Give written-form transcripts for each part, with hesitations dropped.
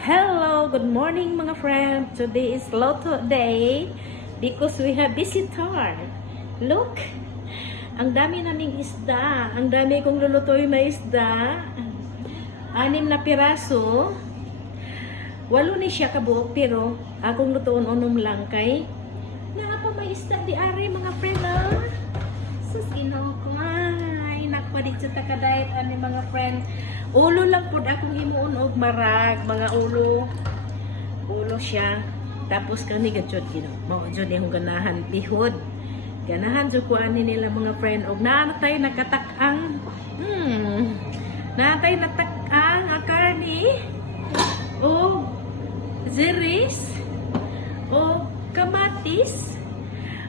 Hello, good morning mga friend. Today is Lotto Day because we have visitor. Look, ang dami naming isda. Ang dami kong lulutuin na isda. 6 na piraso. 8 ni siya kabuok pero akong lutuon unom lang kay naa pa may isda di ari mga friend. Sus Ginoo ko ay nakpadit sa takadayat ani mga friend. Ulo lang pud akong himuon og marag, mga ulo. Ulo siya. Tapos kani gadjud Ginoo. Mao jud yung ganahan bihod. Ganahan jud ko ani nila mga friend og naatay nakatak-ang. Naatay natak-ang akarni. O ziris. O kamatis.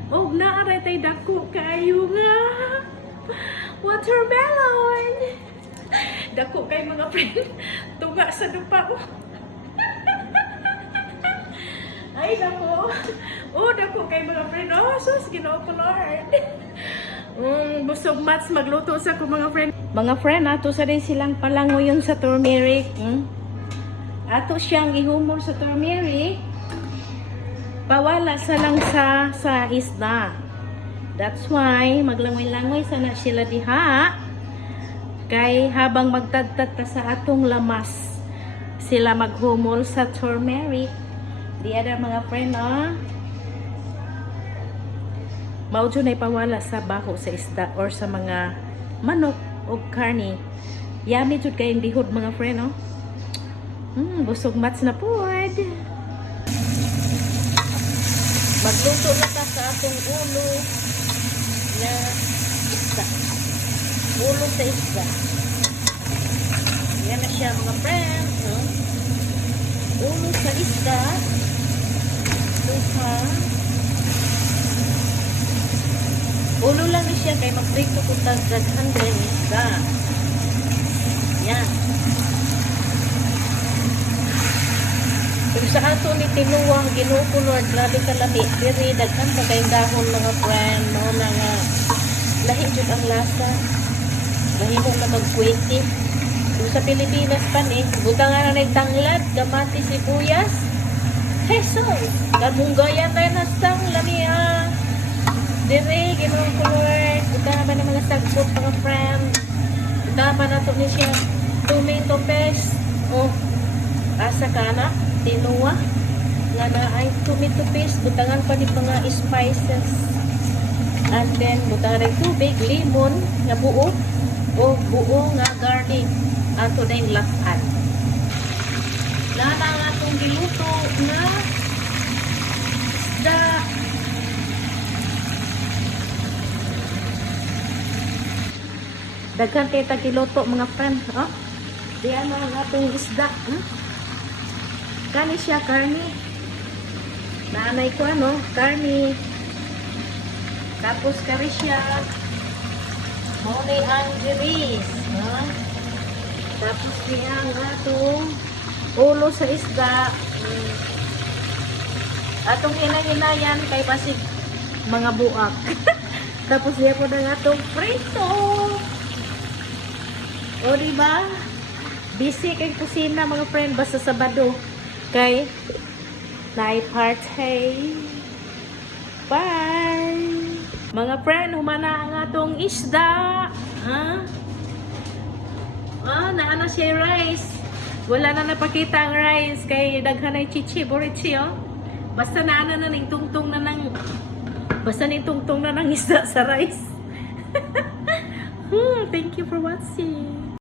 Og naaray tay dako kaayo nga. Watermelon. Dako kay mga friend. Tunga sa dupa ko. Ay dako. Oh, dako kay mga friend. Oh, sus Ginoo ko Lord. Busog mats magluto sa ko mga friend. Mga friend, ato sa rin silang palangoyon sa turmeric. Ato siyang ihumol sa turmeric. Pawala sa lang sa isda. That's why maglangoy-langoy sana sila diha. Kay habang magtadtad ta sa atong lamas, sila maghumol sa turmeric. Di ada mga friend, mao jud ay pawala sa baho sa isda or sa mga manok o karni. Yummy jud kay bihod mga friend, busog mats na pod. Magluto na ta sa atong ulo na isda. Ulo sa isda. Yan na siya mga friends. Ulo sa isda. Luha. Ulo lang na siya kay mag-prito ko daghan din isda. Yan. Pero sa ato ni tinuwang Ginoo ko Lord, grabe ka lahi. Diri daghan pa kay dahon mga friend, mo na nga lahi jud ang lasa. Lahi mo na magkwete. Kung sa Pilipinas pa ni, butang nga na tanglad, kamatis, sibuyas. Jesus! Kabunggayan tayo na sang lamia. Diri, Ginoo ko Lord. Butang pa ng mga sagbot mga friend. Butang pa na to ni siya. Tomato paste. Oh, asa ka na? Tinuwa nga na ay tomato paste, butangan pa ni mga spices, and then butangan ng tubig, lemon nga buo o buo nga garlic ato na yung lakan na ang atong giluto na isda. Daghan tayo tagiluto mga friend, diyan ang atong isda. Kani siya, karni. Nanay ko karni. Tapos kari siya. Monay ang giris. Tapos niya ang atong ulo sa isda. Atong hinahinayan kay pasig mga buak. Tapos niya po ng atong prito. O diba? Busy kay kusina mga friend basta Sabado. Okay, night party. Bye! Mga friend, humana ang atong isda. Naana siya rice. Wala na napakita ang rice. Kay daghan ay chichi, borichi, Basta naana na ning tungtong na nang basta ning tungtong na nang isda sa rice. Thank you for watching.